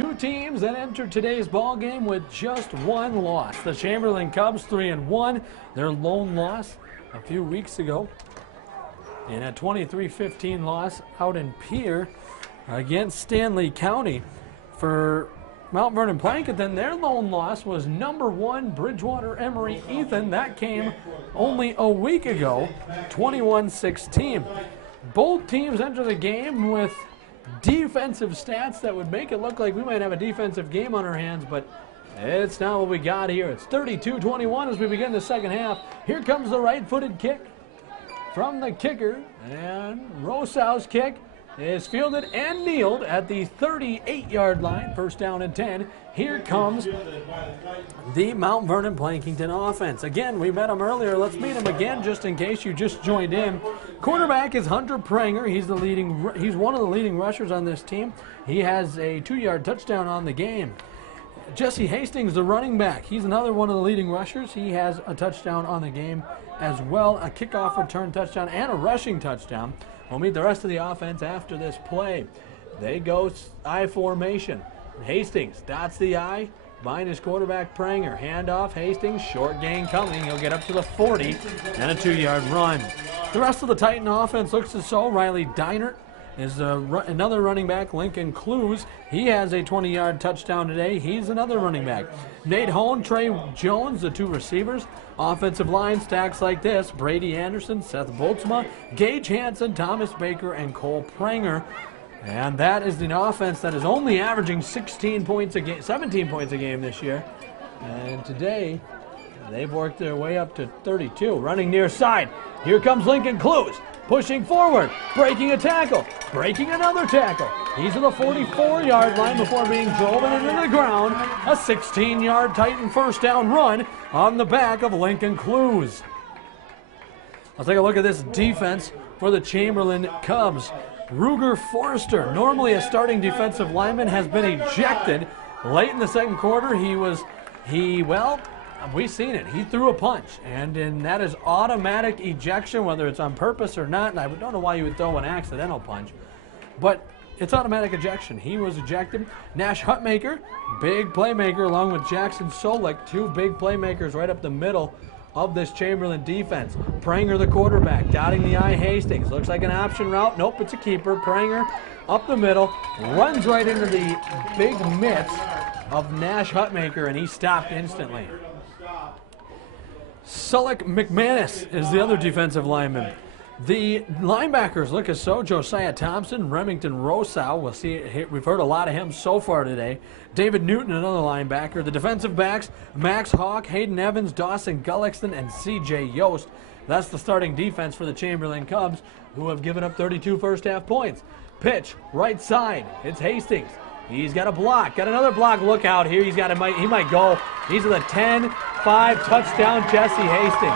Two teams that entered today's ball game with just one loss. The Chamberlain Cubs 3-1, their lone loss a few weeks ago. And a 23-15 loss out in Pierre against Stanley County. For Mount Vernon Plankinton, their lone loss was #1 Bridgewater Emory Ethan. That came only a week ago, 21-16. Both teams enter the game with defensive stats that would make it look like we might have a defensive game on our hands, but it's not what we got here. It's 32-21 as we begin the second half. Here comes the right-footed kick from the kicker, and Rosau's kick is fielded and kneeled at the 38-yard line. First down and 10. Here comes the Mount Vernon Plankinton offense. Again, we met him earlier. Let's meet him again just in case you just joined in. Quarterback is Hunter Pranger. He's one of the leading rushers on this team. He has a 2-yard touchdown on the game. Jesse Hastings, the running back, he's another one of the leading rushers. He has a touchdown on the game as well, a kickoff return touchdown and a rushing touchdown. We'll meet the rest of the offense after this play. They go I formation. Hastings dots the I behind his quarterback Pranger. Handoff, Hastings, short gain coming. He'll get up to the 40 and a 2-yard run. The rest of the Titan offense looks as so. Riley Deinert is another running back. Lincoln Clues, he has a 20-yard touchdown today. He's another running back. Nate Hone, Trey Jones, the two receivers. Offensive line stacks like this: Brady Anderson, Seth Boltzma, Gage Hansen, Thomas Baker, and Cole Pranger. And that is the offense that is only averaging 17 points a game this year. And today, they've worked their way up to 32. Running near side. Here comes Lincoln Clues. Pushing forward, breaking a tackle, breaking another tackle. He's at the 44-yard line before being driven into the ground. A 16-yard Titan first down run on the back of Lincoln Clues. Let's take a look at this defense for the Chamberlain Cubs. Ruger Forrester, normally a starting defensive lineman, has been ejected late in the second quarter. We've seen it. He threw a punch, and that is automatic ejection, whether it's on purpose or not. And I don't know why you would throw an accidental punch, but it's automatic ejection. He was ejected. Nash Hutmaker, big playmaker, along with Jackson Solik, two big playmakers right up the middle of this Chamberlain defense. Pranger, the quarterback, dotting the I. Hastings. Looks like an option route. Nope, it's a keeper. Pranger up the middle, runs right into the big mitts of Nash Hutmaker, and he stopped instantly. Sullick McManus is the other defensive lineman. The linebackers look as so: Josiah Thompson, Remington Rosau. We've heard a lot of him so far today. David Newton, another linebacker. The defensive backs: Max Hawk, Hayden Evans, Dawson Gullickston, and C.J. Yost. That's the starting defense for the Chamberlain Cubs, who have given up 32 first-half points. Pitch, right side. It's Hastings. He's got a block. Got another block. Look out here. He might go. He's at the 10-5 touchdown, Jesse Hastings.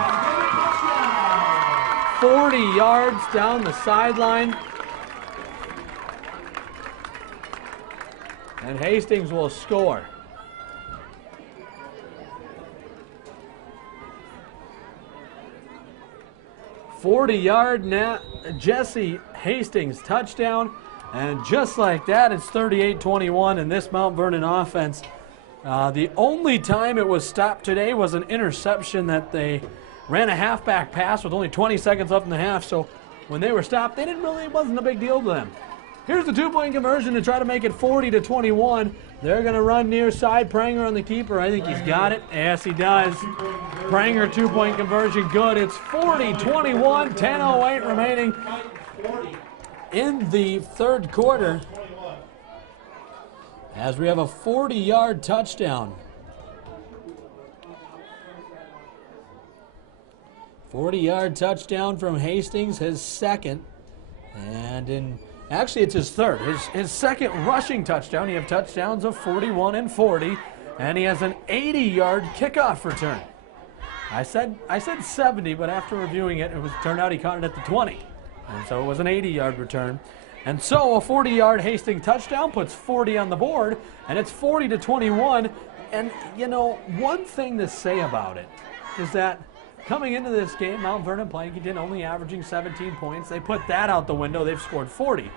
40 yards down the sideline. And Hastings will score. Jesse Hastings touchdown. And just like that, it's 38-21 in this Mount Vernon offense. The only time it was stopped today was an interception that they ran a halfback pass with only 20 seconds left in the half. So when they were stopped, it wasn't a big deal to them. Here's the two-point conversion to try to make it 40-21. They're going to run near side. Pranger on the keeper. I think he's got it. Yes, he does. Pranger two-point conversion good. It's 40-21, 10:08 remaining in the third quarter, as we have a 40-yard touchdown. 40-yard touchdown from Hastings, his second. And actually it's his third. His second rushing touchdown. He has touchdowns of 41 and 40. And he has an 80-yard kickoff return. I said 70, but after reviewing it, turned out he caught it at the 20. And so it was an 80-yard return. And so a 40-yard Hastings touchdown puts 40 on the board, and it's 40-21. And, one thing to say about it is that coming into this game, Mount Vernon Plankinton only averaging 17 points. They put that out the window. They've scored 40.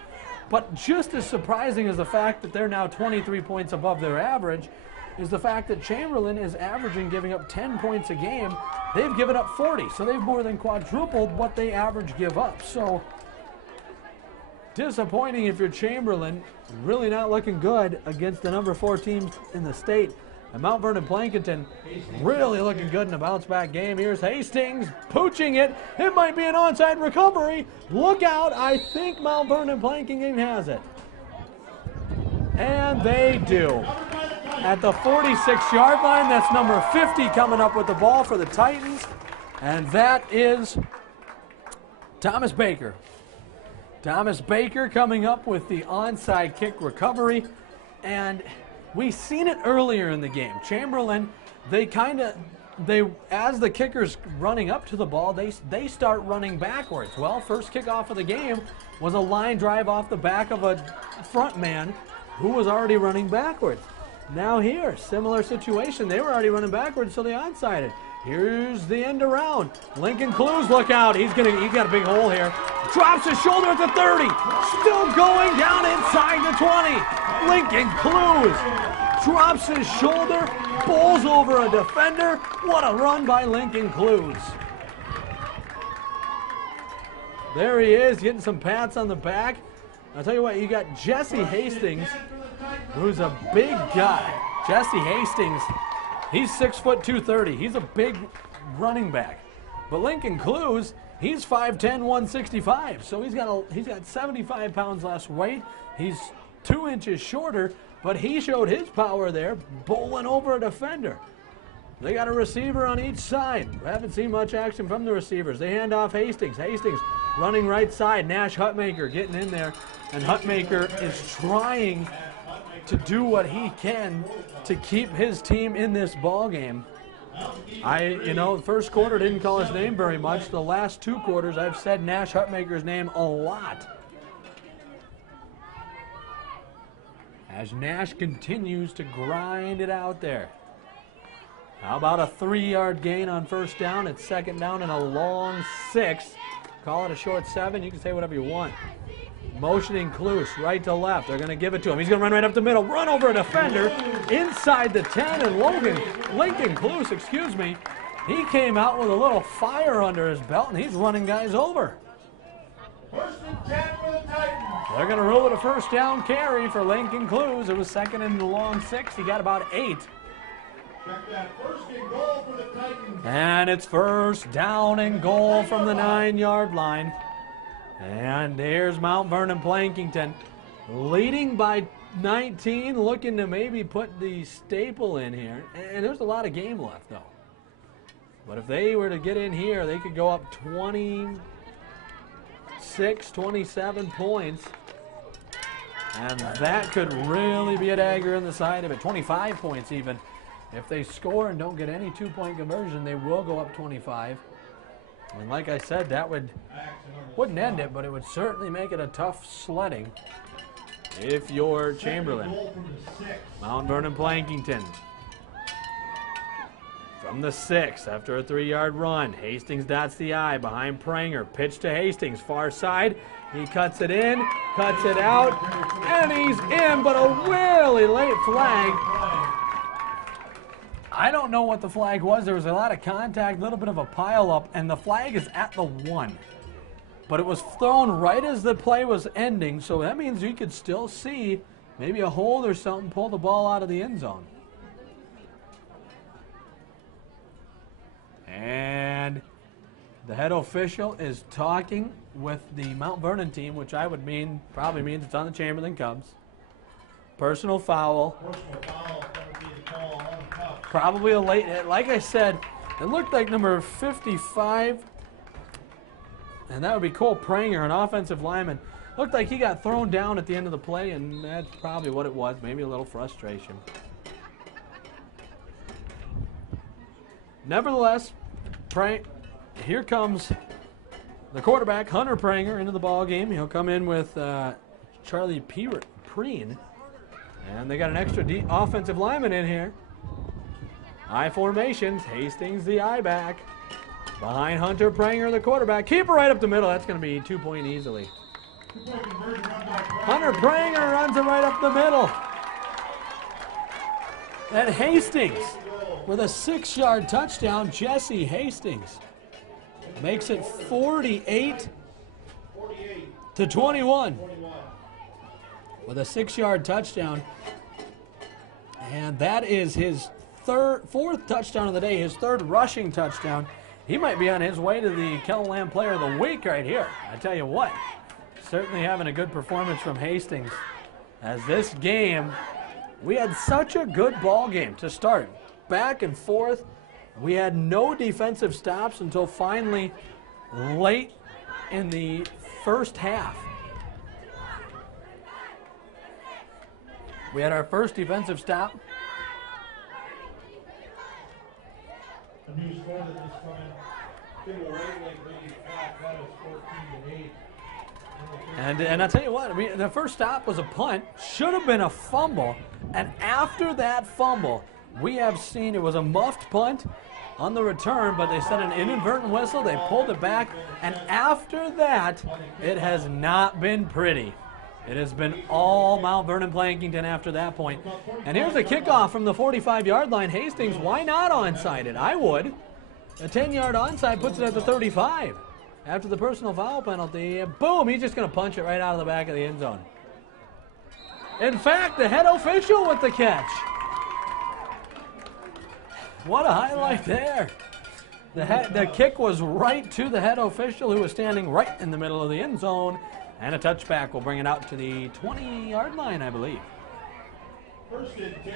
But just as surprising as the fact that they're now 23 points above their average is the fact that Chamberlain is averaging giving up 10 points a game. They've given up 40, so they've more than quadrupled what they average give up. So disappointing if you're Chamberlain. Really not looking good against the number 4 teams in the state. And Mount Vernon Plankinton really looking good in a bounce-back game. Here's Hastings pooching it. It might be an onside recovery. Look out. I think Mount Vernon Plankinton has it. And they do. At the 46-yard line, that's number 50 coming up with the ball for the Titans. And that is Thomas Baker. Thomas Baker coming up with the onside kick recovery. And we seen it earlier in the game. Chamberlain, as the kicker's running up to the ball, they start running backwards. Well, first kickoff of the game was a line drive off the back of a front man who was already running backwards. Now here, similar situation. They were already running backwards, so they onsided. Here's the end around. Lincoln Clues, look out. He's got a big hole here. Drops his shoulder at the 30. Still going down inside the 20. Lincoln Clues drops his shoulder, bowls over a defender. What a run by Lincoln Clues. There he is, getting some pats on the back. I'll tell you what, you got Jesse Hastings, who's a big guy. Jesse Hastings, he's 6 foot 230. He's a big running back. But Lincoln Clues, he's 5'10", 165. So he's got 75 pounds less weight. He's 2 inches shorter, but he showed his power there, bowling over a defender. They got a receiver on each side. We haven't seen much action from the receivers. They hand off Hastings. Hastings running right side. Nash Hutmaker getting in there. And Hutmaker is trying to do what he can to keep his team in this ball game. The first quarter didn't call his name very much. The last 2 quarters, I've said Nash Hutmaker's name a lot. As Nash continues to grind it out there. How about a 3-yard gain on first down? It's second down and a long 6. Call it a short 7. You can say whatever you want. Motioning Clues right to left. They're going to give it to him. He's going to run right up the middle, run over a defender inside the 10. And Lincoln Clues, he came out with a little fire under his belt, and he's running guys over. First and 10 for the Titans. They're going to rule it a first down carry for Lincoln Clues. It was second and the long 6. He got about 8. Check that. First and goal for the Titans. And it's first down and goal from the 9-yard line. And here's Mount Vernon Plankinton leading by 19, looking to maybe put the staple in here. And there's a lot of game left, though. But if they were to get in here, they could go up 26, 27 points. And that could really be a dagger in the side of it. 25 points even. If they score and don't get any 2-point conversion, they will go up 25. And like I said, that wouldn't end it, but it would certainly make it a tough sledding if you're Chamberlain. Mount Vernon Plankinton. From the 6, after a 3-yard run, Hastings dots the I behind Pranger. Pitch to Hastings, far side. He cuts it in, cuts it out, and he's in, but a really late flag. I don't know what the flag was. There was a lot of contact, a little bit of a pile up, and the flag is at the 1. But it was thrown right as the play was ending, so that means you could still see maybe a hold or something, pull the ball out of the end zone. And the head official is talking with the Mount Vernon team, which I would probably means it's on the Chamberlain Cubs. Personal foul. Personal foul is going to be the call on the Cubs. Probably a late hit. Like I said, it looked like number 55, and that would be Cole Pranger, an offensive lineman. Looked like he got thrown down at the end of the play, and that's probably what it was, maybe a little frustration. Nevertheless, here comes the quarterback, Hunter Pranger, into the ball game. He'll come in with Charlie Preen. And they got an extra offensive lineman in here. I formations. Hastings the I back. Behind Hunter Pranger, the quarterback. Keep it right up the middle. That's going to be 2-point easily. Two-point conversion run by Hunter Pranger runs it right up the middle. And Hastings with a 6-yard touchdown. Jesse Hastings makes it 48 to 21 with a 6-yard touchdown. And that is his fourth touchdown of the day, his third rushing touchdown. He might be on his way to the Kellerland Player of the Week right here. I tell you what, certainly having a good performance from Hastings. As this game, we had such a good ball game to start. Back and forth. We had no defensive stops until finally late in the first half. We had our first defensive stop. A new score that just come in. Kimball Waitlake leading flat. That is 14-8. And I'll tell you what, I mean, the first stop was a punt, should have been a fumble, and after that fumble, we have seen it was a muffed punt on the return, but they set an inadvertent whistle, they pulled it back, and after that, it has not been pretty. It has been all Mount Vernon Plankinton after that point. And here's a kickoff from the 45-yard line. Hastings, why not onside it? I would. A 10-yard onside puts it at the 35. After the personal foul penalty, boom, he's just going to punch it right out of the back of the end zone. In fact, the head official with the catch. What a highlight there. The kick was right to the head official, who was standing right in the middle of the end zone. And a touchback will bring it out to the 20-yard line, I believe. First and 10.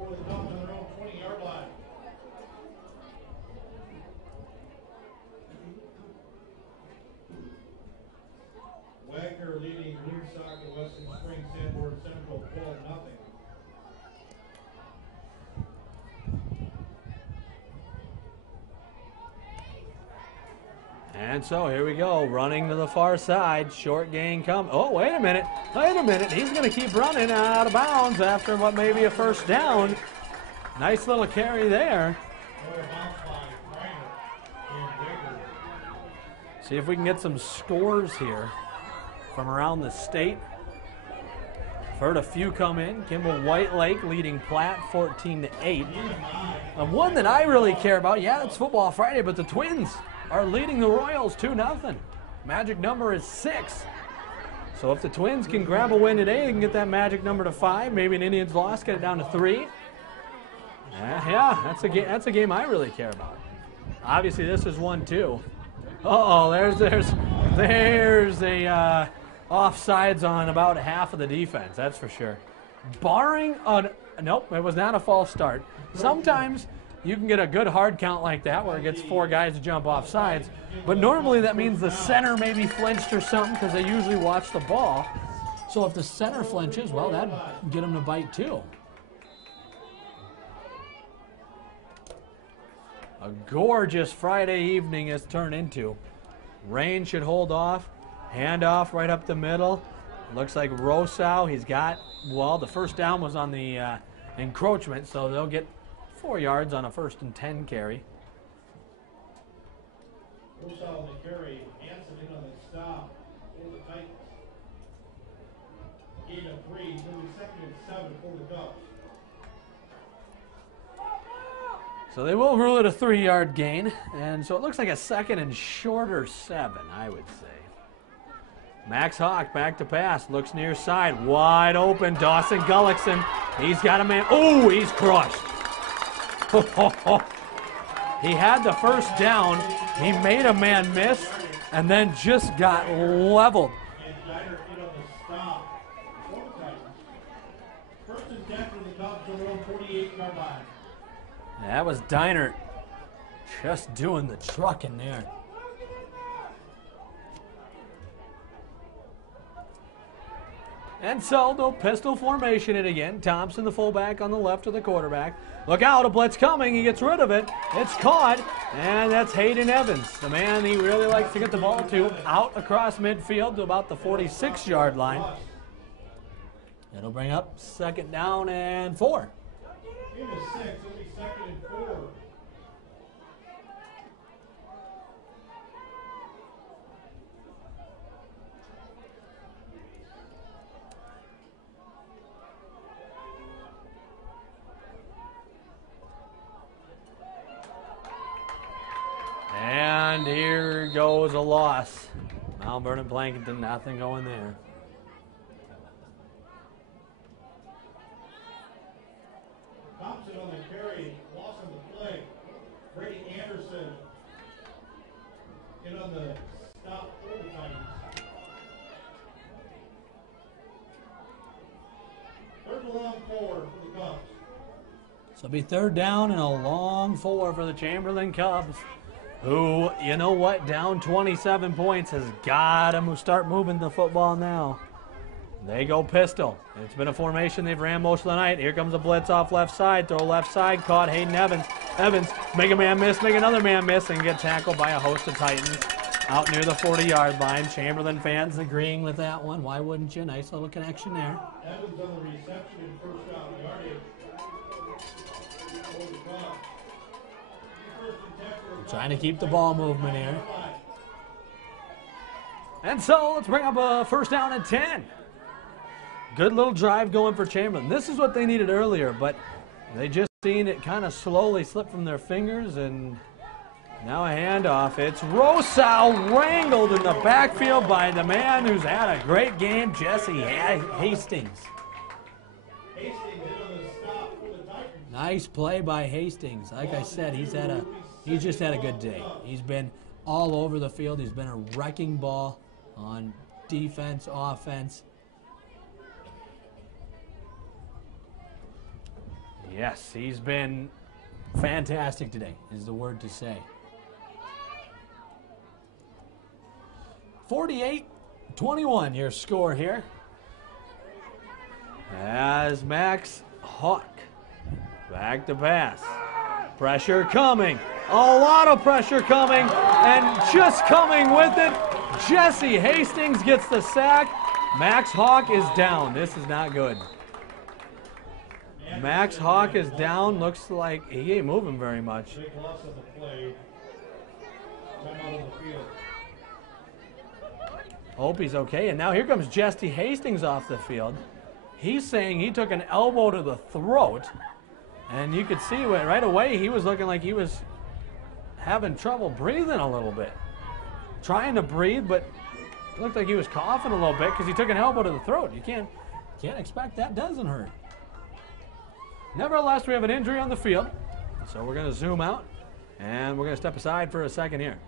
Over the top of their own 20-yard line. Wagner leading Woonsock and Western Spring Sanborn Central 12-0. And so here we go, running to the far side, short gain come. Oh, wait a minute, he's going to keep running out of bounds after what may be a first down. Nice little carry there. See if we can get some scores here from around the state. Heard a few come in. Kimball Waitlake leading Platte 14-8. One that I really care about, yeah, it's Football Friday, but the Twins are leading the Royals 2-0. Magic number is 6. So if the Twins can grab a win today, they can get that magic number to 5. Maybe an Indians loss, get it down to 3. Yeah, that's a game I really care about. Obviously, this is one too. Uh-oh, there's a offsides on about half of the defense, that's for sure. Barring nope, it was not a false start. Sometimes you can get a good hard count like that where it gets 4 guys to jump off sides, but normally that means the center maybe flinched or something because they usually watch the ball. So if the center flinches, well, that'd get them to bite too. A gorgeous Friday evening has turned into. Rain should hold off. Handoff right up the middle. Looks like Rosow, he's got, well, the first down was on the encroachment, so they'll get 4 yards on a 1st and 10 carry. Rosow on the carry, Hanson in on the stop for the Titans. Gain of 3, moving 2nd and 7 for the Cubs. So they will rule it a 3-yard gain, and so it looks like a 2nd and shorter 7, I would say. Max Hawk back to pass, looks near side, wide open, Dawson Gullickson. He's got a man, oh, he's crushed. He had the first down, he made a man miss, and then just got leveled. And Diner hit on the stop for the Titans. 1st and 10 for the Cubs to their own 48-yard line. That was Diner just doing the trucking there. And so, no pistol formation it again. Thompson, the fullback, on the left of the quarterback. Look out, a blitz coming. He gets rid of it. It's caught, and that's Hayden Evans, the man he really likes to get the ball to, out across midfield to about the 46-yard line. It'll bring up 2nd down and 4. Game of 6, it'll be 2nd and 4. goes a loss. Mount Vernon Plankinton, nothing going there. Thompson on the carry, loss on the play. Brady Anderson in on the stop for the Titans. Third and long 4 for the Cubs. So it'll be third down and a long 4 for the Chamberlain Cubs, who, you know what, down 27 points, has got to start moving the football now. They go pistol. It's been a formation they've ran most of the night. Here comes a blitz off left side. Throw left side, caught Hayden Evans. Evans, make a man miss, make another man miss, and get tackled by a host of Titans out near the 40-yard line. Chamberlain fans agreeing with that one. Why wouldn't you? Nice little connection there. Evans on the reception in first down yardage. Trying to keep the ball movement here. And so let's bring up a first down at 10. Good little drive going for Chamberlain. This is what they needed earlier, but they just seen it kind of slowly slip from their fingers, and now a handoff. It's Rosal wrangled in the backfield by the man who's had a great game, Jesse Hastings. Nice play by Hastings. Like I said, he's just had a good day. He's been all over the field. He's been a wrecking ball on defense, offense. Yes, he's been fantastic today, is the word to say. 48-21 your score here. As Max Hawk back to pass. Pressure coming. A lot of pressure coming, and just coming with it, Jesse Hastings gets the sack. Max Hawk is down. This is not good. Max Hawk is down. Looks like he ain't moving very much. Big loss of the play. Time out of the field. Hope he's okay. And now here comes Jesse Hastings off the field. He's saying he took an elbow to the throat. And you could see right away he was looking like he was having trouble breathing a little bit. Trying to breathe, but it looked like he was coughing a little bit because he took an elbow to the throat. You can't expect that. Doesn't hurt. Nevertheless, we have an injury on the field. So we're going to zoom out, and we're going to step aside for a second here.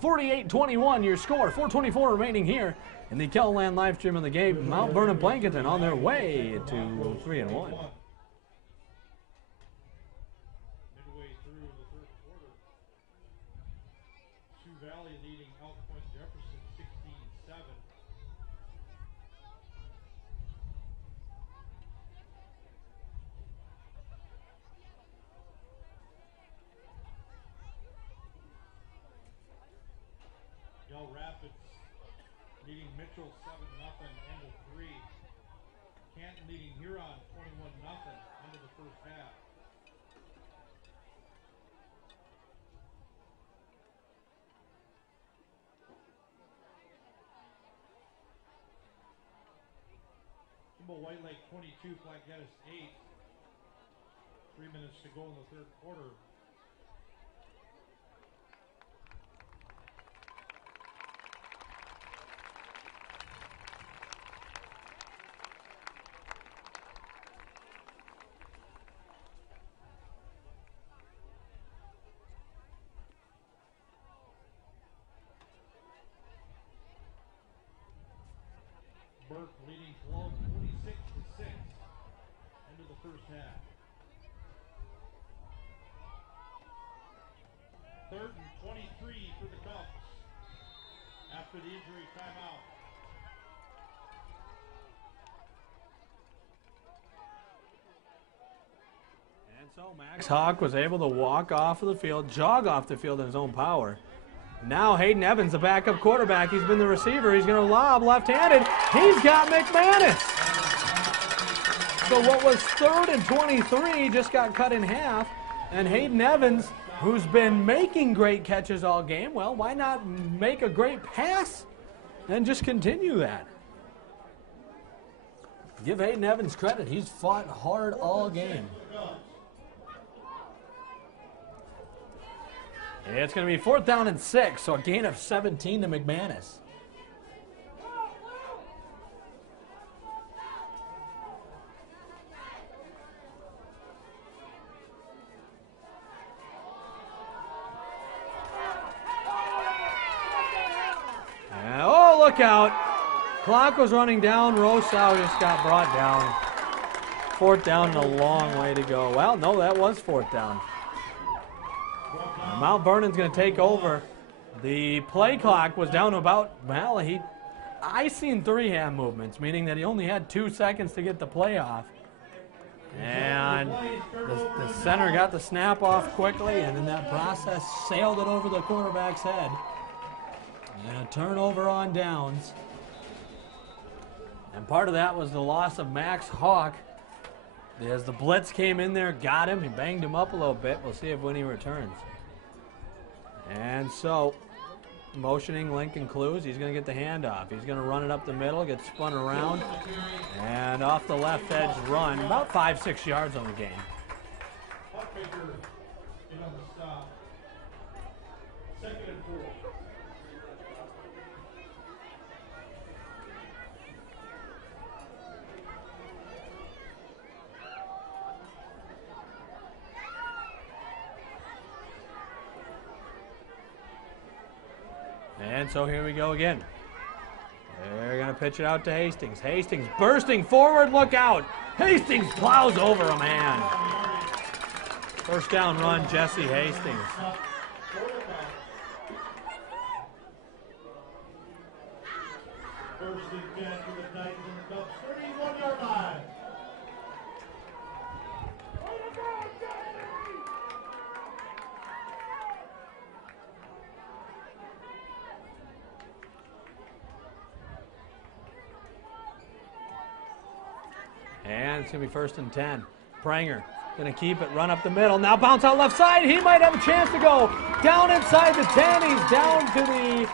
48-21 your score. 4:24 remaining here in the Kelland live stream of the game. Mount Vernon Plankinton on their way to 3-1. Midway through the third quarter, Sioux Valley leading Elk Point Jefferson 16-7. Yell Rapids leading Mitchell 7-0 into 3. Canton leading Huron 21-0 into the first half. White Lake 22, Flag Geddes 8. 3 minutes to go in the third quarter. Burke leading 26-6 into the first half. Third and 23 for the Cubs after the injury timeout. And so Max Hawk was able to walk off of the field, jog off the field in his own power. Now Hayden Evans, the backup quarterback. He's been the receiver. He's going to lob left-handed. He's got McManus. So what was third and 23 just got cut in half. And Hayden Evans, who's been making great catches all game, well, why not make a great pass and just continue that? Give Hayden Evans credit. He's fought hard all game. It's going to be 4th down and 6, so a gain of 17 to McManus. And, oh, look out. Clock was running down. Rosau just got brought down. 4th down and a long way to go. Well, no, that was 4th down. Mount Vernon's going to take over. The play clock was down to about, well, I seen 3 hand movements, meaning that he only had 2 seconds to get the play off. And the center got the snap off quickly, and in that process sailed it over the quarterback's head. And a turnover on downs. And part of that was the loss of Max Hawk. As the blitz came in there, got him, he banged him up a little bit. We'll see if Winnie returns. And so, motioning Lincoln Clues, he's going to get the handoff. He's going to run it up the middle, get spun around, and off the left edge run, about 5-6 yards on the game. And so here we go again. They're going to pitch it out to Hastings. Hastings bursting forward, look out. Hastings plows over a man. 1st down run, Jesse Hastings. First and 10 for the Titans in the Cubs 31-yard line. And it's going to be 1st and 10. Pranger going to keep it, run up the middle. Now bounce out left side. He might have a chance to go down inside the 10. He's down to the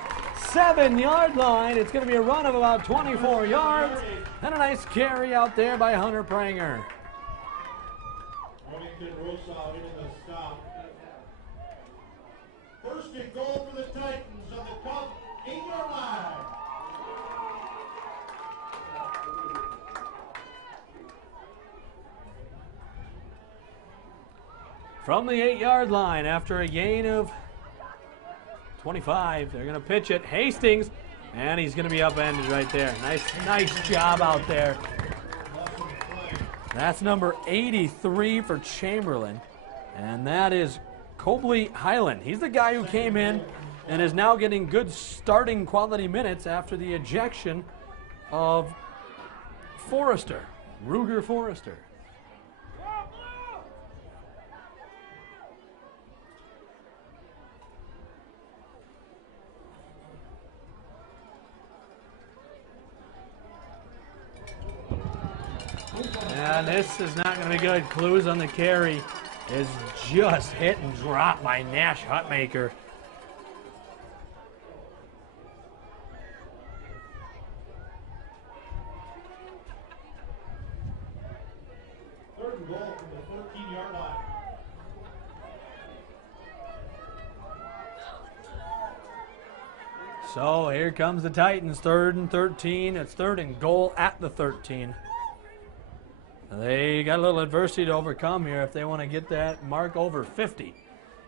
7-yard line. It's going to be a run of about 24 yards. And a nice carry out there by Hunter Pranger. Rosau into the stop. 1st and goal for the Titans on the Cubs 8-yard line. From the 8-yard line, after a gain of 25, they're going to pitch it. Hastings, and he's going to be upended right there. Nice job out there. That's number 83 for Chamberlain, and that is Cobley Highland. He's the guy who came in and is now getting good starting quality minutes after the ejection of Forrester, Ruger Forrester. And this is not going to be good. Clues on the carry is just hit and drop by Nash Hutmaker. Third and goal from the 14-yard line. So here comes the Titans, 3rd and 13. It's 3rd and goal at the 13. They got a little adversity to overcome here if they want to get that mark over 50.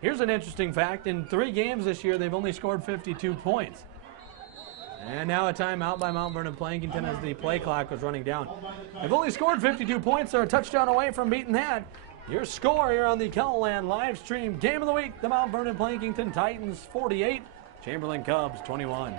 Here's an interesting fact. In 3 games this year, they've only scored 52 points. And now a timeout by Mount Vernon Plankinton as the play clock was running down. They've only scored 52 points. They're a touchdown away from beating that. Your score here on the Kelland live stream game of the week, the Mount Vernon Plankinton Titans 48, Chamberlain Cubs 21.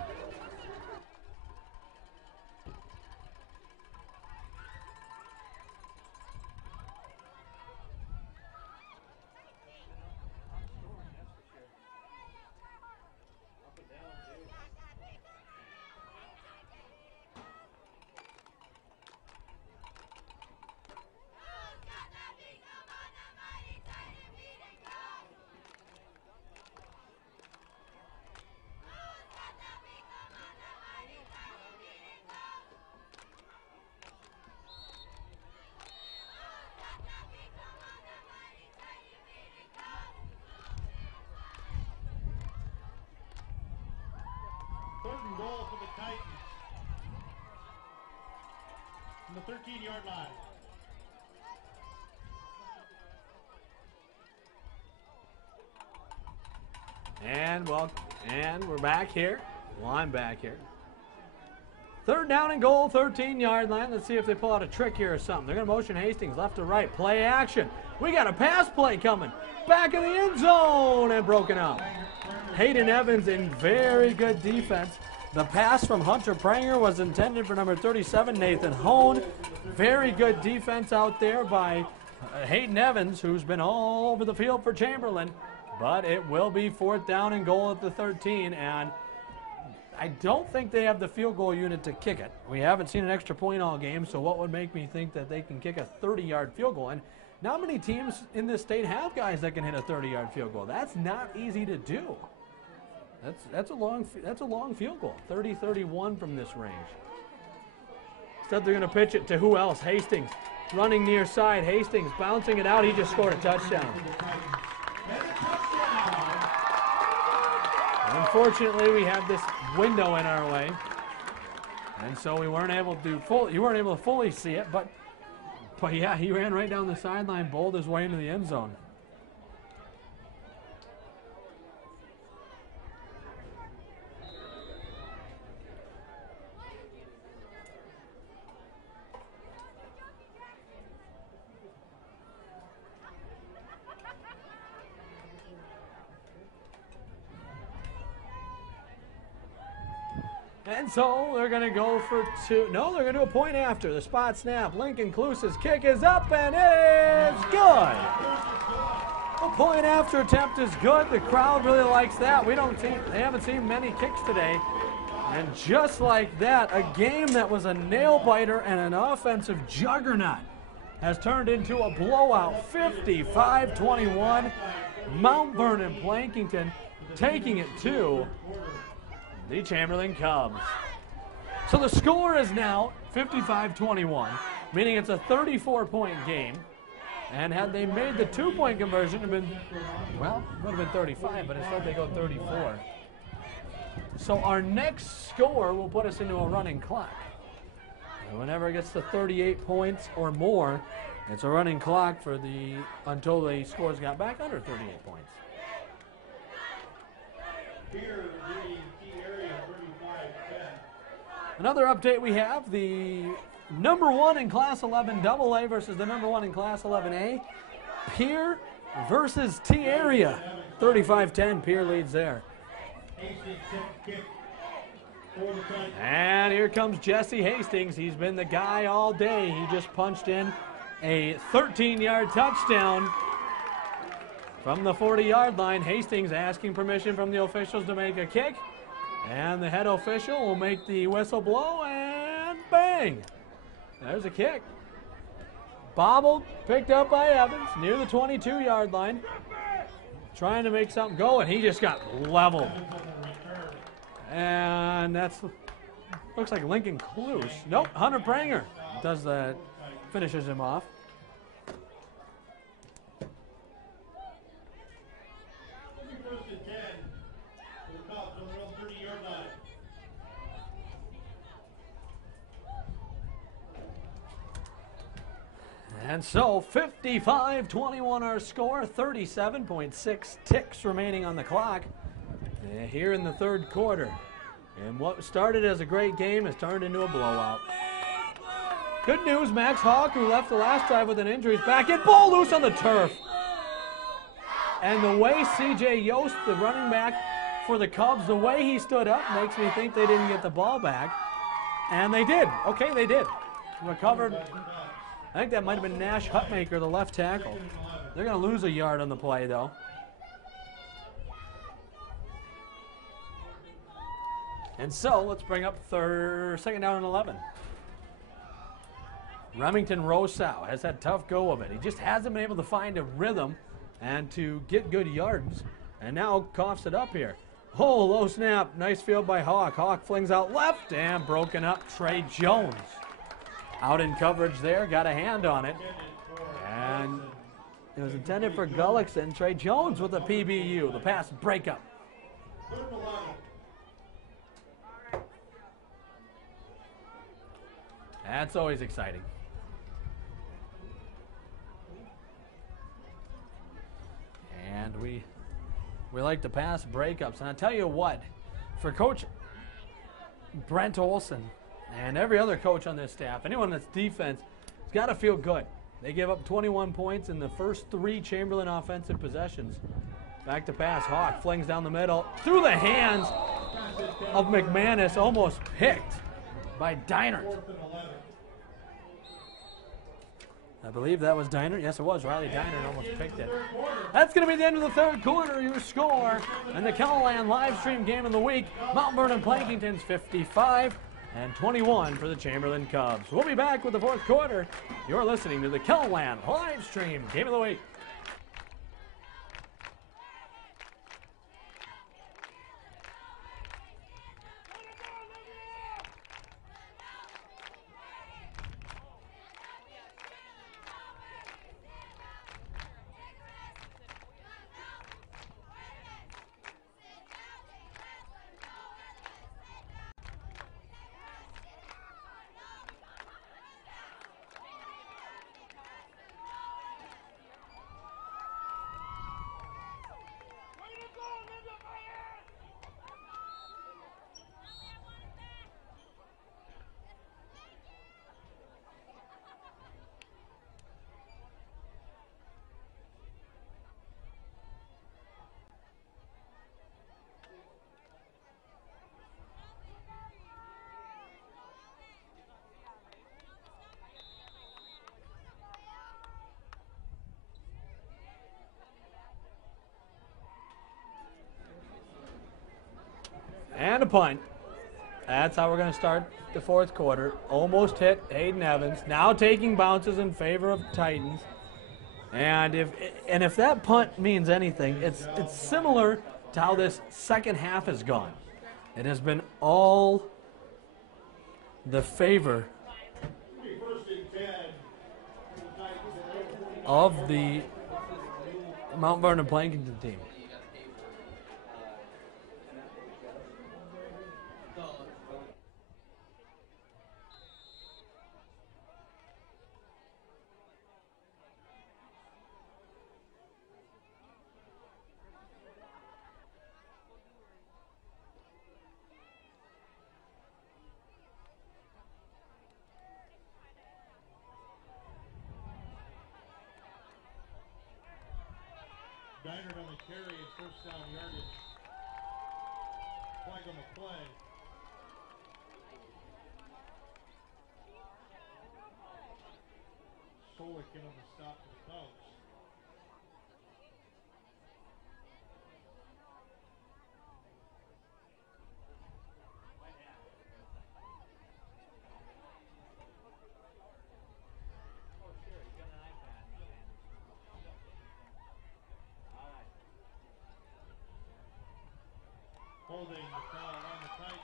13-yard line. And we're back here. Well, I'm back here. 3rd down and goal, 13-yard line. Let's see if they pull out a trick here or something. They're going to motion Hastings left to right. Play action. We got a pass play coming. Back in the end zone and broken up. Hayden Evans in very good defense. The pass from Hunter Pranger was intended for number 37, Nathan Hone. Very good defense out there by Hayden Evans, who's been all over the field for Chamberlain. But it will be 4th down and goal at the 13, and I don't think they have the field goal unit to kick it. We haven't seen an extra point all game, so what would make me think that they can kick a 30-yard field goal? And not many teams in this state have guys that can hit a 30-yard field goal. That's not easy to do. That's a long field goal, 30-31 from this range. Instead, they're going to pitch it to who else? Hastings, running near side. Hastings bouncing it out. He just scored a touchdown. Unfortunately, we have this window in our way, and so we weren't able to fully see it. But yeah, he ran right down the sideline, bowled his way into the end zone. And so they're going to go for 2. No, they're going to do a point after. The spot snap. Lincoln Kluse's kick is up, and it's good. A point after attempt is good. The crowd really likes that. They haven't seen many kicks today. And just like that, a game that was a nail-biter and an offensive juggernaut has turned into a blowout. 55-21. Mount Vernon Plankinton taking it to the Chamberlain Cubs. So the score is now 55-21, meaning it's a 34-point game. And had they made the 2-point conversion, it would have been, well, it would have been 35, but instead they go 34. So our next score will put us into a running clock. And whenever it gets to 38 points or more, it's a running clock until the scores got back under 38 points. Another update we have, the number 1 in Class 11 AA versus the number 1 in Class 11A. Pierre versus T-Area. 35-10, Pierre leads there. And here comes Jesse Hastings. He's been the guy all day. He just punched in a 13-yard touchdown from the 40-yard line. Hastings asking permission from the officials to make a kick. And the head official will make the whistle blow, and bang! There's a kick. Bobbled, picked up by Evans near the 22-yard line. Trying to make something go, and he just got leveled. And looks like Lincoln Kluse. Nope, Hunter Pranger does that, finishes him off. And so 55-21 our score, 37.6 ticks remaining on the clock here in the 3rd quarter. And what started as a great game has turned into a blowout. Good news, Max Hawk, who left the last drive with an injury, is back in, ball loose on the turf. And the way C.J. Yost, the running back for the Cubs, the way he stood up makes me think they didn't get the ball back. And they did. Okay, they did. Recovered. I think that might have been Nash Hutmaker, the left tackle. They're going to lose a yard on the play, though. And so let's bring up 2nd down and 11. Remington Rosow has had tough go of it. He just hasn't been able to find a rhythm and to get good yards. And now coughs it up here. Oh, low snap. Nice field by Hawk. Hawk flings out left and broken up. Trey Jones out in coverage there. Got a hand on it. And it was intended for Gullickson. Trey Jones with a PBU. The pass breakup. That's always exciting. And we like to pass breakups. And I tell you what, for Coach Brent Olson and every other coach on this staff, anyone that's defense, it's got to feel good. They give up 21 points in the first 3 Chamberlain offensive possessions. Back to pass. Hawk flings down the middle. Through the hands of McManus. Almost picked by Deinert. I believe that was Deinert. Yes, it was. Riley Deinert almost picked it. That's going to be the end of the third quarter. Your score and the Kellerland live stream game of the week. Mount Vernon Plankinton's 55 and 21 for the Chamberlain Cubs. We'll be back with the fourth quarter. You're listening to the Kellerland live stream game of the week. And a punt. That's how we're going to start the fourth quarter. Almost hit Hayden Evans. Now taking bounces in favor of Titans. And if that punt means anything, it's similar to how this second half has gone. It has been all the favor of the Mount Vernon Plankinton team. Deinert on the carry and first down yardage. Flag on the play. Solik in on the stop for the Cubs. Holding the foul on the Titans.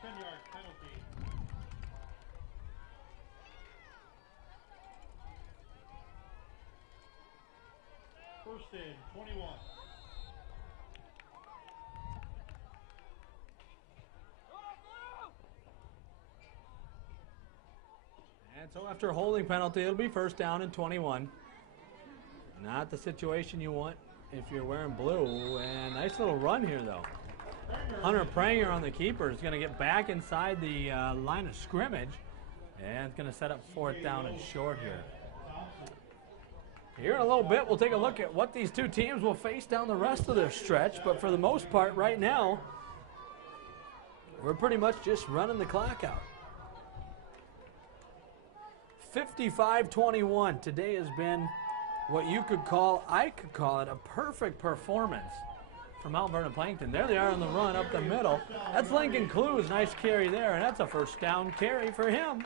Ten-yard penalty. First in, 21. And so after a holding penalty, it'll be first down and 21. Not the situation you want if you're wearing blue. And nice little run here, though. Hunter Pranger on the keeper is going to get back inside the line of scrimmage. And it's going to set up fourth down and short here. Here in a little bit, we'll take a look at what these two teams will face down the rest of their stretch. But for the most part right now, we're pretty much just running the clock out. 55-21. Today has been what you could call, I could call it, a perfect performance from Mount Vernon Plankinton. There they are on the run up the middle. That's Lincoln Clues. Nice carry there, and that's a first down carry for him.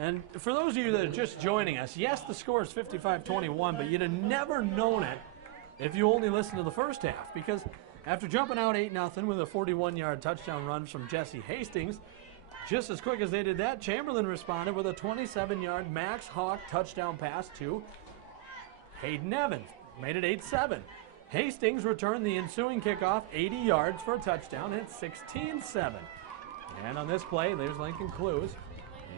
And for those of you that are just joining us, yes, the score is 55-21, but you'd have never known it if you only listened to the first half, because after jumping out 8-0 with a 41-yard touchdown run from Jesse Hastings, Just as quick as they did that, Chamberlain responded with a 27-yard Max Hawk touchdown pass to Hayden Evans. Made it 8-7. Hastings returned the ensuing kickoff 80 yards for a touchdown at 16-7. And on this play, there's Lincoln Clues.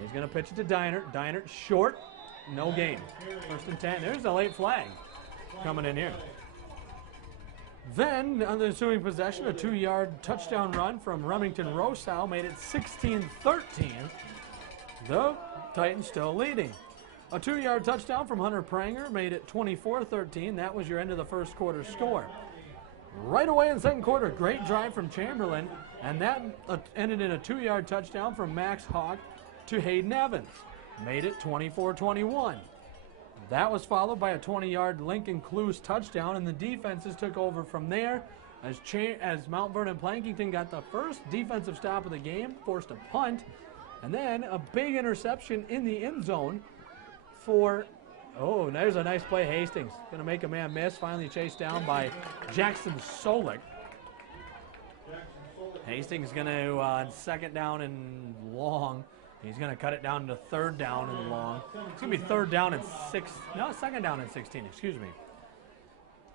He's going to pitch it to Deinert. Deinert short, no gain. 1st and 10. There's a late flag coming in here. Then, on the ensuing possession, a 2-yard touchdown run from Remington Rosow made it 16-13. The Titans still leading. A 2-yard touchdown from Hunter Pranger made it 24-13. That was your end of the first quarter score. Right away in the second quarter, great drive from Chamberlain, and that ended in a 2-yard touchdown from Max Hawk to Hayden Evans. Made it 24-21. That was followed by a 20-yard Lincoln Clues touchdown, and the defenses took over from there as Mount Vernon Plankinton got the first defensive stop of the game, forced a punt, and then a big interception in the end zone for, oh, there's a nice play. Hastings going to make a man miss, finally chased down by Jackson Solik. Hastings going to, on 2nd down and long, he's going to cut it down to 3rd down and long. It's going to be 3rd down and 2nd down and 16, excuse me.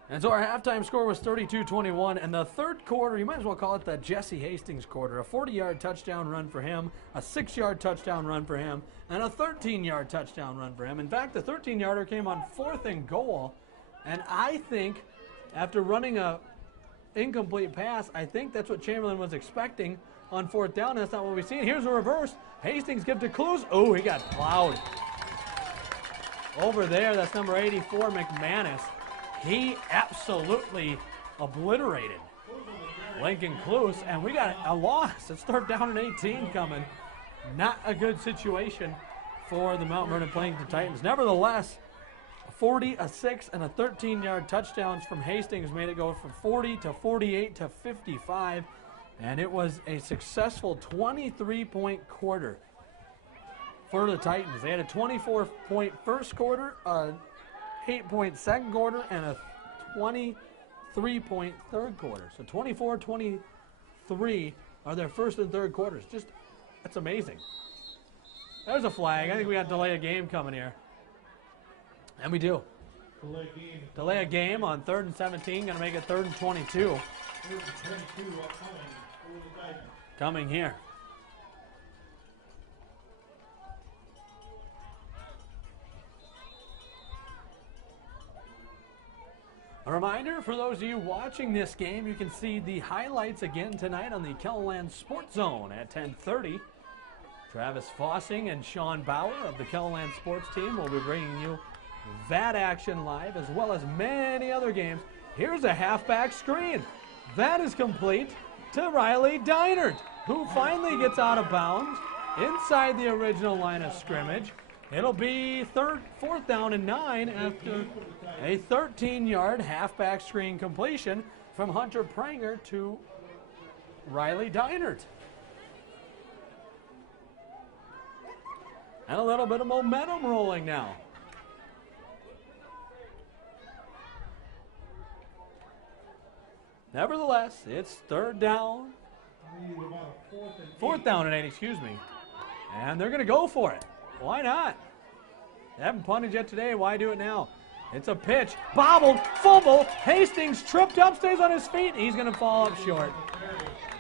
And so our halftime score was 32-21, and the third quarter, you might as well call it the Jesse Hastings quarter. A 40-yard touchdown run for him, a 6-yard touchdown run for him, and a 13-yard touchdown run for him. In fact, the 13-yarder came on 4th and goal, and I think after running a incomplete pass, I think that's what Chamberlain was expecting on 4th down. That's not what we've seen. Here's a reverse. Hastings gives to Clues. Oh, he got plowed. Over there, that's number 84, McManus. He absolutely obliterated Lincoln Clues, and we got a loss. It's 3rd down and 18 coming. Not a good situation for the Mount Vernon Plankinton Titans. Nevertheless, 40, a 6, and a 13-yard touchdowns from Hastings made it go from 40 to 48 to 55, and it was a successful 23-point quarter for the Titans. They had a 24-point first quarter, 8-point second quarter, and a 23-point third quarter. So 24-23 are their first and third quarters. Just, that's amazing. There's a flag. I think we got to delay a game coming here. And we do. Delay a game on 3rd and 17. Going to make it 3rd and 22. 3rd and 22 coming here. A reminder for those of you watching this game, you can see the highlights again tonight on the Kellerland Sports Zone at 10:30. Travis Fossing and Sean Bauer of the Kellerland Sports Team will be bringing you that action live, as well as many other games. Here's a halfback screen. That is complete to Riley Deinert, who finally gets out of bounds inside the original line of scrimmage. It'll be 4th down and 9 after a 13-yard halfback screen completion from Hunter Pranger to Riley Deinert. And a little bit of momentum rolling now. Nevertheless, it's 3rd down. 4th down and 8, excuse me. And they're going to go for it. Why not? They haven't punted yet today. Why do it now? It's a pitch. Bobbled. Fumble. Hastings tripped up, stays on his feet. He's going to fall up short.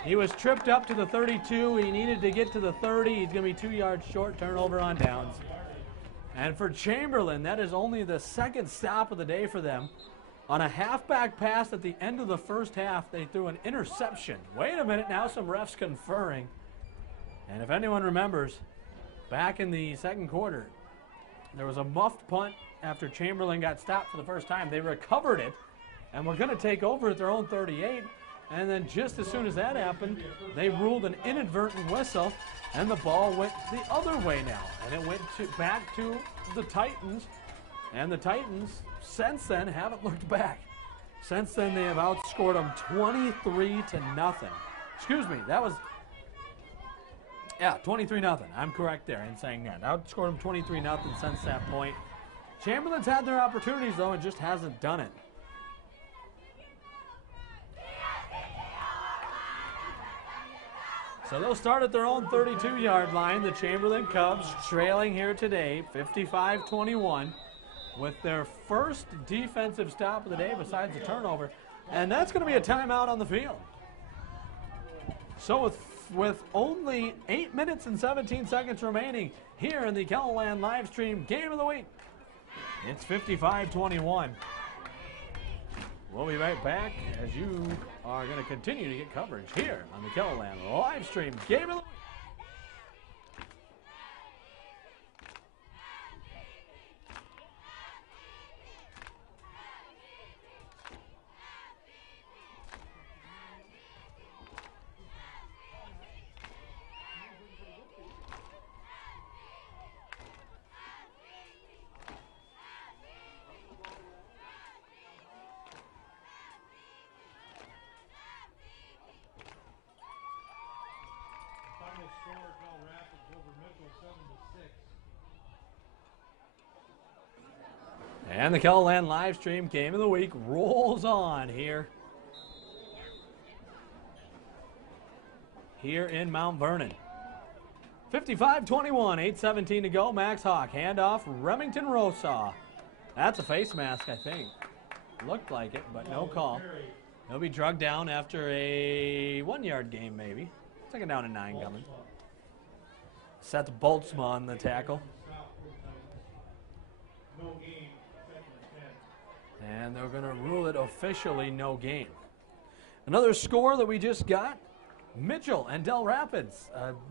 He was tripped up to the 32. He needed to get to the 30. He's going to be 2 yards short. Turnover on downs. And for Chamberlain, that is only the 2nd stop of the day for them. On a halfback pass at the end of the first half, they threw an interception. Wait a minute, now some refs conferring. And if anyone remembers, back in the second quarter, there was a muffed punt after Chamberlain got stopped for the first time. They recovered it and were going to take over at their own 38. And then just as soon as that happened, they ruled an inadvertent whistle, and the ball went the other way now. And it went back to the Titans. And the Titans, since then, haven't looked back. Since then, they have outscored them 23-0. Excuse me, that was... Yeah, 23-0. I'm correct there in saying that. Outscored them 23-0 since that point. Chamberlain's had their opportunities, though, and just hasn't done it. So they'll start at their own 32-yard line. The Chamberlain Cubs trailing here today, 55-21, with their first defensive stop of the day besides the turnover. And that's going to be a timeout on the field. So with only 8 minutes and 17 seconds remaining here in the Chamberlain live stream game of the week, it's 55-21. We'll be right back as you are going to continue to get coverage here on the Chamberlain live stream game of the week. Final score, Del Rapids over Mitchell, 7-6. And the Chamberlain live stream game of the week rolls on here in Mount Vernon. 55-21, 8:17 to go. Max Hawk, handoff, Remington Rosaw. That's a face mask, I think. Looked like it, but no call. He'll be drugged down after a 1-yard game, maybe. Second down and 9 coming. Seth Boltzma on the tackle. No game, 2nd and 10. And they're going to rule it officially no game. Another score that we just got, Mitchell and Del Rapids.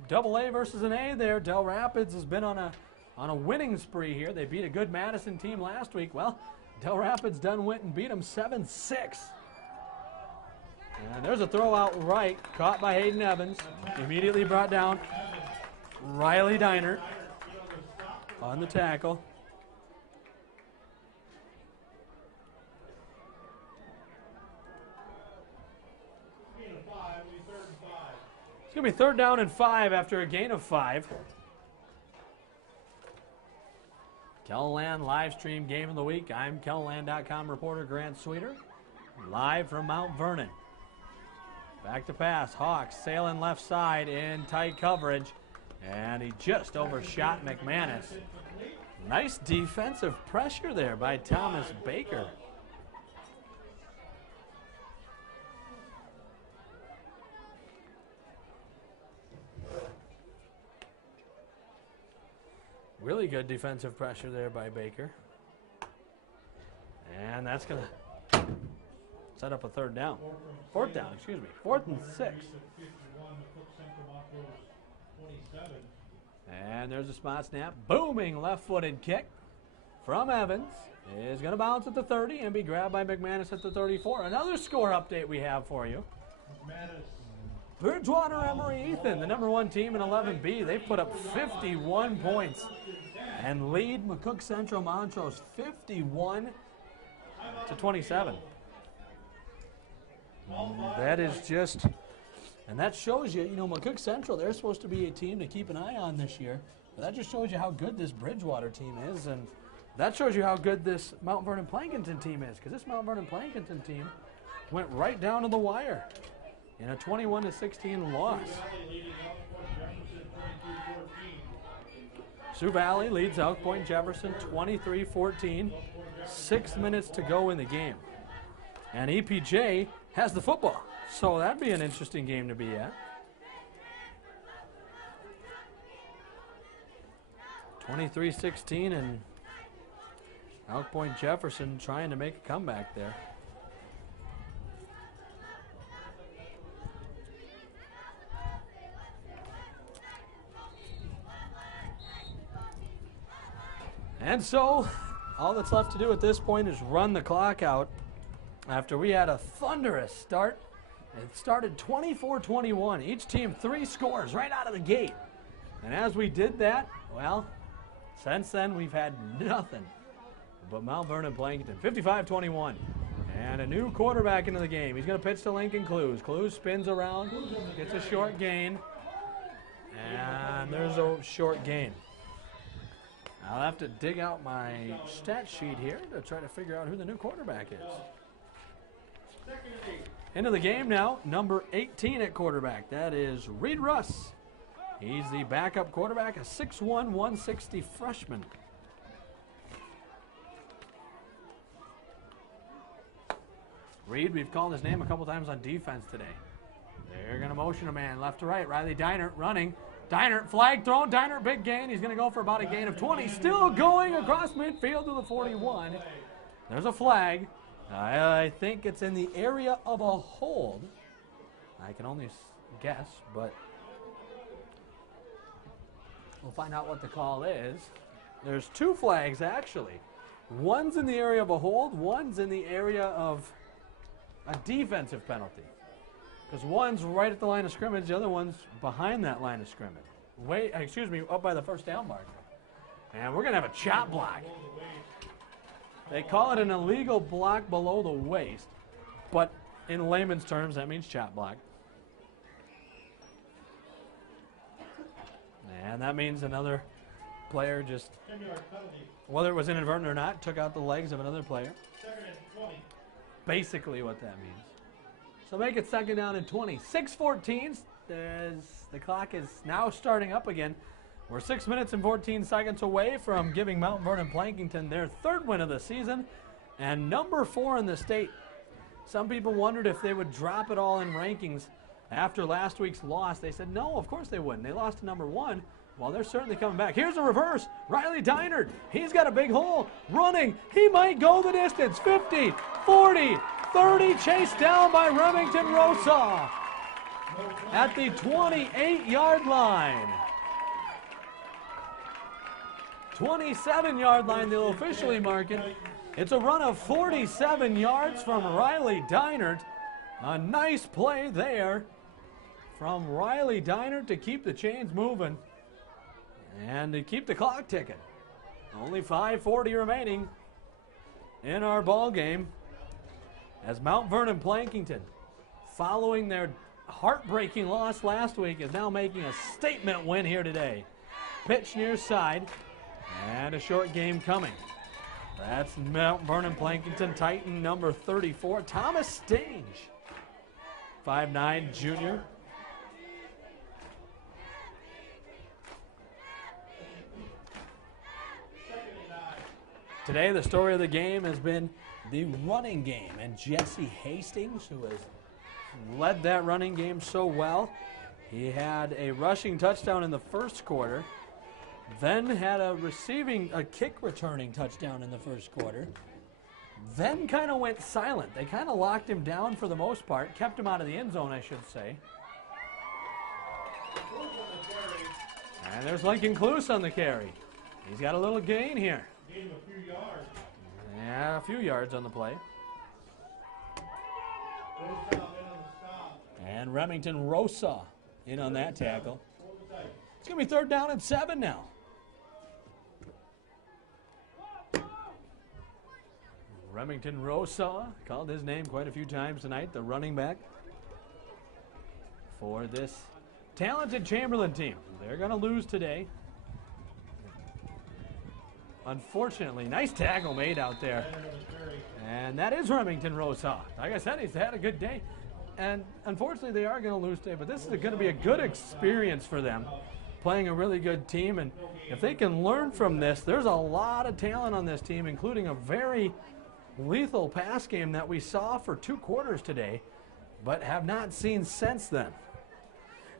Double A versus an A there. Del Rapids has been on a winning spree here. They beat a good Madison team last week. Well, Del Rapids done went and beat them 7-6. And there's a throw out right, caught by Hayden Evans. Immediately brought down. Riley Diner on the tackle. It's going to be 3rd down and 5 after a gain of 5. Chamberlain live stream game of the week. I'm Chamberlain.com reporter Grant Sweeter, live from Mount Vernon. Back to pass. Hawks sailing left side in tight coverage. And he just overshot McManus. Nice defensive pressure there by Thomas Baker. Really good defensive pressure there by Baker. And that's going to set up a 3rd down. 4th down, excuse me. 4th and 6. And there's a spot snap. Booming left-footed kick from Evans. Is going to bounce at the 30 and be grabbed by McManus at the 34. Another score update we have for you. Bridgewater Emory Ethan, the #1 team in 11B. They put up 51 points and lead McCook Central Montrose 51-27. That is just, and that shows you, McCook Central, they're supposed to be a team to keep an eye on this year. But that just shows you how good this Bridgewater team is, and that shows you how good this Mount Vernon Plankinton team is, because this Mount Vernon Plankinton team went right down to the wire in a 21-16 loss. Sioux Valley leads Elk Point Jefferson 23-14. 6 minutes to go in the game. And EPJ has the football, so that'd be an interesting game to be at. 23-16, and Elk Point Jefferson trying to make a comeback there. And so, all that's left to do at this point is run the clock out after we had a thunderous start. It started 24-21. Each team 3 scores right out of the gate. And as we did that, well, since then we've had nothing but Mount Vernon Plankinton. 55-21. And a new quarterback into the game. He's going to pitch to Lincoln Clues. Clues spins around, gets a short gain. And there's a short gain. I'll have to dig out my stat sheet here to try to figure out who the new quarterback is. Into the game now, number 18 at quarterback. That is Reed Russ. He's the backup quarterback, a 6'1", 160 freshman. Reed, we've called his name a couple times on defense today. They're going to motion a man left to right. Riley Deinert running. Deinert, flag thrown. Deinert, big gain. He's going to go for about a gain of 20. Still going across midfield to the 41. There's a flag. I think it's in the area of a hold. I can only guess, but we'll find out what the call is. There's two flags, actually. One's in the area of a hold. One's in the area of a defensive penalty. Because one's right at the line of scrimmage, the other one's behind that line of scrimmage. Up by the first down marker. And we're going to have a chop block. They call it an illegal block below the waist, but in layman's terms, that means chop block. And that means another player just, whether it was inadvertent or not, took out the legs of another player. Basically what that means. So make it 2nd down and 20. 6:14. The clock is now starting up again. We're 6 minutes and 14 seconds away from giving Mount Vernon Plankinton their 3rd win of the season and number 4 in the state. Some people wondered if they would drop it all in rankings after last week's loss. They said no, of course they wouldn't. They lost to number 1. Well, they're certainly coming back. Here's a reverse. Riley Deinert. He's got a big hole. Running. He might go the distance. 50, 40, 30. Chased down by Remington Rosa at the 28-yard line. 27-yard line, they'll officially mark it. It's a run of 47 yards from Riley Deinert. A nice play there from Riley Deinert to keep the chains moving and to keep the clock ticking. Only 5:40 remaining in our ball game as Mount Vernon Plankinton, following their heartbreaking loss last week, is now making a statement win here today. Pitch near side. And a short game coming. That's Mount Vernon Plankinton Titan number 34, Thomas Stange. 5'9", junior. Today the story of the game has been the running game, and Jesse Hastings, who has led that running game so well. He had a rushing touchdown in the first quarter. Then had a kick returning touchdown in the first quarter. Then kind of went silent. They kind of locked him down for the most part, kept him out of the end zone, I should say. And there's Lincoln Cluse on the carry. He's got a little gain here. Gained a few yards. Yeah, a few yards on the play. And Remington Rosa in on that tackle. It's going to be 3rd down and 7 now. Remington Rosa, called his name quite a few times tonight, the running back for this talented Chamberlain team. They're going to lose today. Unfortunately, nice tackle made out there. And that is Remington Rosa. Like I said, he's had a good day. And unfortunately, they are going to lose today, but this is going to be a good experience for them, playing a really good team. And if they can learn from this, there's a lot of talent on this team, including a very lethal pass game that we saw for 2 quarters today, but have not seen since then.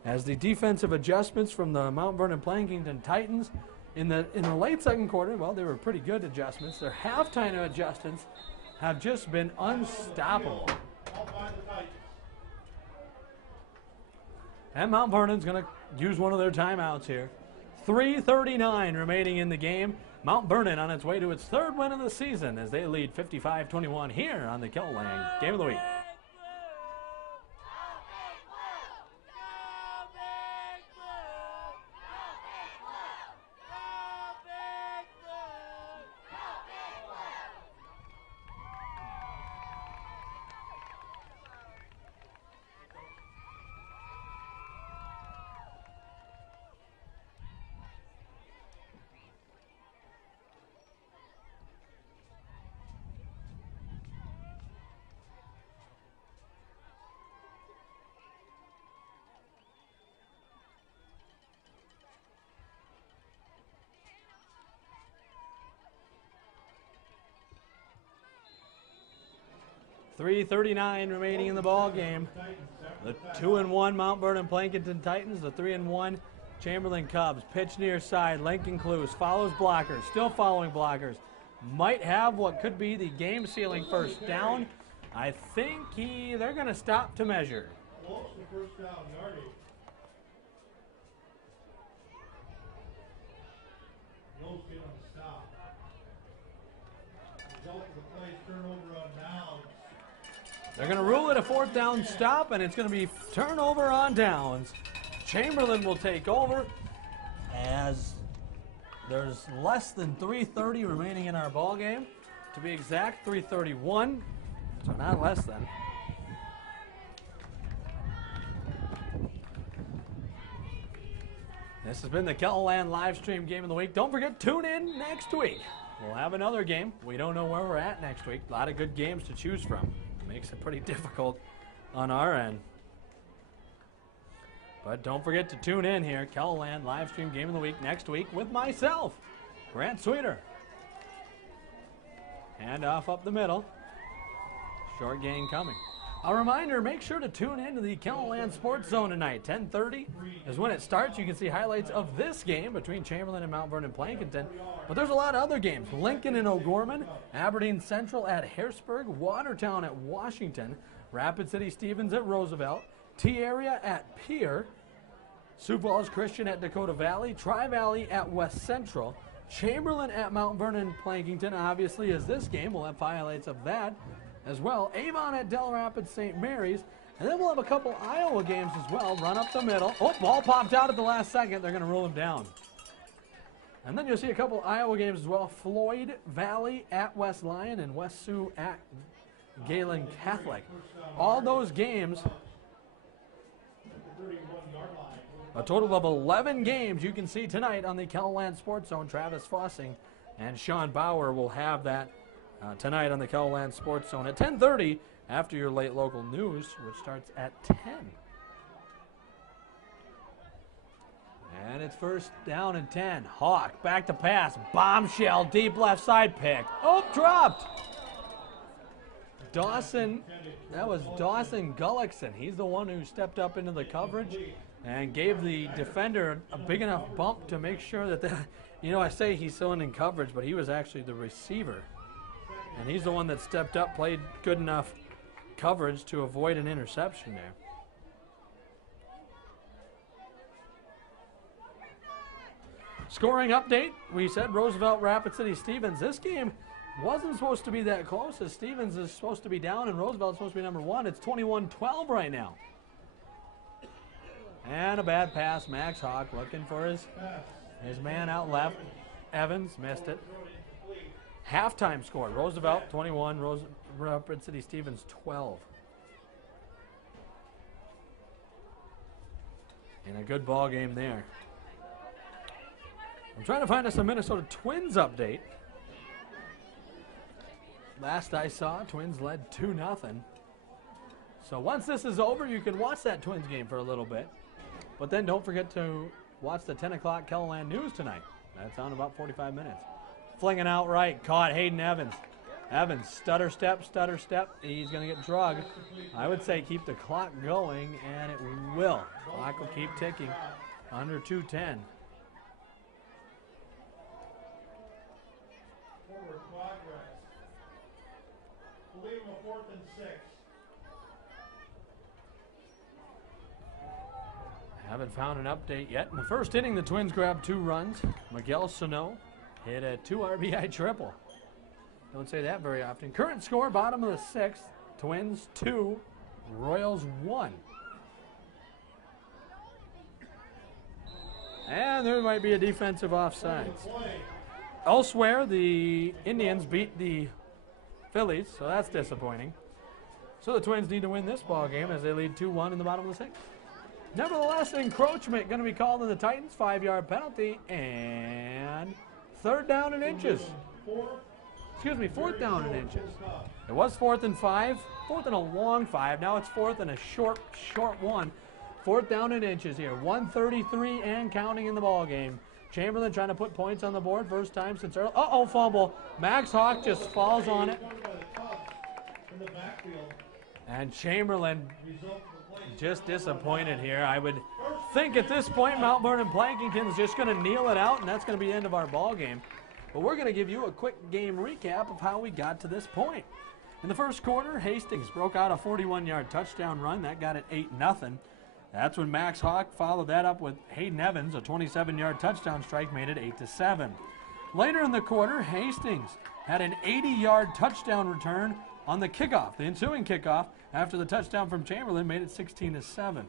As the defensive adjustments from the Mount Vernon Plankinton Titans in the late second quarter, well, they were pretty good adjustments. Their halftime adjustments have just been unstoppable. And Mount Vernon's going to use one of their timeouts here. 3:39 remaining in the game. Mount Vernon on its way to its 3rd win of the season as they lead 55-21 here on the Kellang Game of the Week. 3:39 remaining in the ball game. The 2-1 Mount Vernon Plankinton Titans, the 3-1 Chamberlain Cubs. Pitch near side. Lincoln Clues follows blockers, still following blockers. Might have what could be the game-sealing first down. I think they're going to stop to measure. Close to first down yardage. Those get on the stop. Result of the play is turnover on downs. They're going to rule it a 4th down stop, and it's going to be turnover on downs. Chamberlain will take over as there's less than 3:30 remaining in our ball game. To be exact, 3:31, so not less than. This has been the Chamberlain live stream game of the week. Don't forget, tune in next week. We'll have another game. We don't know where we're at next week. A lot of good games to choose from. Makes it pretty difficult on our end. But don't forget to tune in here. Chamberlain live stream game of the week next week with myself, Grant Sweeter. Hand off up the middle. Short gain coming. A reminder, make sure to tune in to the Chamberlain Sports Zone tonight. 10:30 is when it starts. You can see highlights of this game between Chamberlain and Mount Vernon Plankinton. But there's a lot of other games. Lincoln and O'Gorman, Aberdeen Central at Harrisburg, Watertown at Washington, Rapid City Stevens at Roosevelt, T-Area at Pierre, Sioux Falls Christian at Dakota Valley, Tri-Valley at West Central, Chamberlain at Mount Vernon Plankinton, obviously, is this game. We'll have highlights of that as well. Avon at Del Rapids St. Mary's. And then we'll have a couple Iowa games as well. Run up the middle. Oh, ball popped out at the last second. They're going to rule him down. And then you'll see a couple Iowa games as well. Floyd Valley at West Lyon and West Sioux at Galen Catholic. All those games, a total of 11 games you can see tonight on the Chamberlain Sports Zone. Travis Fossing and Sean Bauer will have that tonight on the Chamberlain Sports Zone at 10:30 after your late local news, which starts at 10. And it's first down and 10. Hawk back to pass. Bombshell, deep left side pick. Oh, dropped. Dawson, that was Dawson Gullickson. He's the one who stepped up into the coverage and gave the defender a big enough bump to make sure that, I say he's still in coverage, but he was actually the receiver. And he's the one that stepped up, played good enough coverage to avoid an interception there. Scoring update, we said Roosevelt, Rapid City, Stevens. This game wasn't supposed to be that close, as Stevens is supposed to be down and Roosevelt's supposed to be number one. It's 21-12 right now. And a bad pass. Max Hawk looking for his man out left. Evans missed it. Halftime score, Roosevelt 21, Rapid City Stevens 12. And a good ball game there. I'm trying to find us a Minnesota Twins update. Last I saw, Twins led 2-0. So once this is over, you can watch that Twins game for a little bit. But then don't forget to watch the 10 o'clock Chamberlain News tonight. That's on about 45 minutes. Flinging out right, caught Hayden Evans. Evans, stutter step. He's going to get drugged. I would say keep the clock going, and it will. Clock will keep ticking. Under 2:10. Forward progress. Leave him a 4th and 6. Haven't found an update yet. In the first inning, the Twins grabbed 2 runs. Miguel Sano hit a 2 RBI triple. Don't say that very often. Current score, bottom of the 6th. Twins 2, Royals 1. And there might be a defensive offsides. Elsewhere, the Indians beat the Phillies, so that's disappointing. So the Twins need to win this ball game as they lead 2-1 in the bottom of the 6th. Nevertheless, encroachment going to be called on the Titans, 5-yard penalty, and 3rd down and inches. Excuse me, 4th down and inches. It was 4th and 5, 4th and a long 5. Now it's 4th and a short 1. 4th down and inches here. 1:33 and counting in the ball game. Chamberlain trying to put points on the board. First time since early. Uh-oh, fumble. Max Hawk just falls on it. In the backfield. And Chamberlain just disappointed here. I would think at this point Mount Vernon Plankinton is just going to kneel it out, and that's going to be the end of our ball game. But we're going to give you a quick game recap of how we got to this point. In the first quarter, Hastings broke out a 41-yard touchdown run. That got it 8-0. That's when Max Hawk followed that up with Hayden Evans, a 27-yard touchdown strike, made it 8-7. Later in the quarter, Hastings had an 80-yard touchdown return on the kickoff. The ensuing kickoff, after the touchdown from Chamberlain, made it 16-7.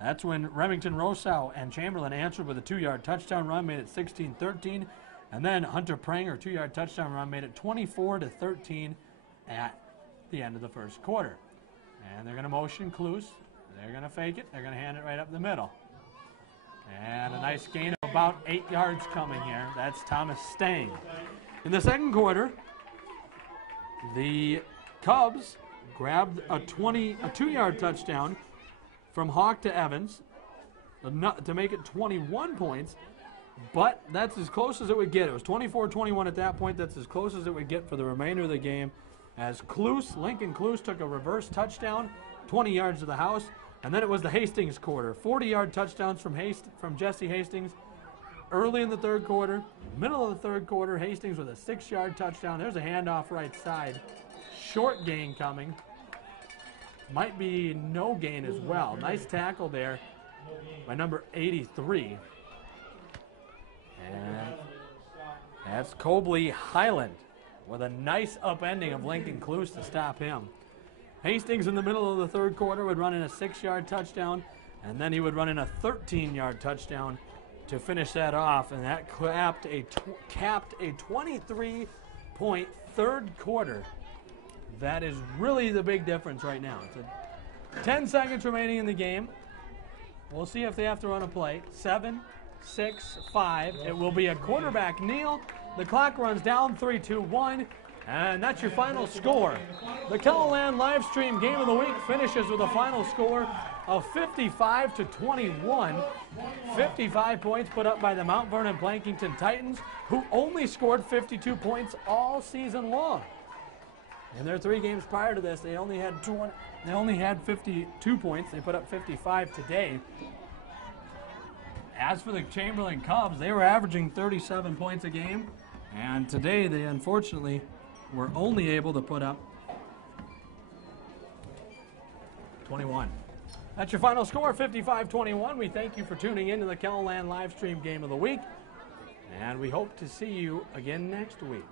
That's when Remington Rousseau and Chamberlain answered with a 2-yard touchdown run, made it 16-13. And then Hunter Pranger, 2-yard touchdown run, made it 24-13 at the end of the first quarter. And they're going to motion Cluse. They're going to fake it. They're going to hand it right up the middle. And a nice gain of about 8 yards coming here. That's Thomas Stang. In the second quarter, the Cubs grabbed a 2-yard touchdown from Hawk to Evans to make it 21 points, but that's as close as it would get. It was 24-21 at that point. That's as close as it would get for the remainder of the game, as Lincoln Cluse took a reverse touchdown, 20 yards to the house, and then it was the Hastings quarter. 40-yard touchdowns from Jesse Hastings early in the third quarter. Middle of the third quarter, Hastings with a 6-yard touchdown. There's a handoff right side. Short gain coming. Might be no gain as well. Nice tackle there by number 83. And that's Cobley Highland with a nice upending of Lincoln Cluse to stop him. Hastings in the middle of the third quarter would run in a 6-yard touchdown, and then he would run in a 13-yard touchdown to finish that off, and that capped a 23-point third quarter. That is really the big difference right now. It's 10 seconds remaining in the game. We'll see if they have to run a play. 7, 6, 5. It will be a quarterback kneel. The clock runs down, 3, 2, 1. And that's your final score. The Kelloland live stream game of the week finishes with a final score of 55-21. 55 points put up by the Mount Vernon Plankinton Titans, who only scored 52 points all season long. In their 3 games prior to this, they only had 52 points. They put up 55 today. As for the Chamberlain Cubs, they were averaging 37 points a game, and today they unfortunately were only able to put up 21. That's your final score, 55-21. We thank you for tuning in to the Kelloland live stream game of the week, and we hope to see you again next week.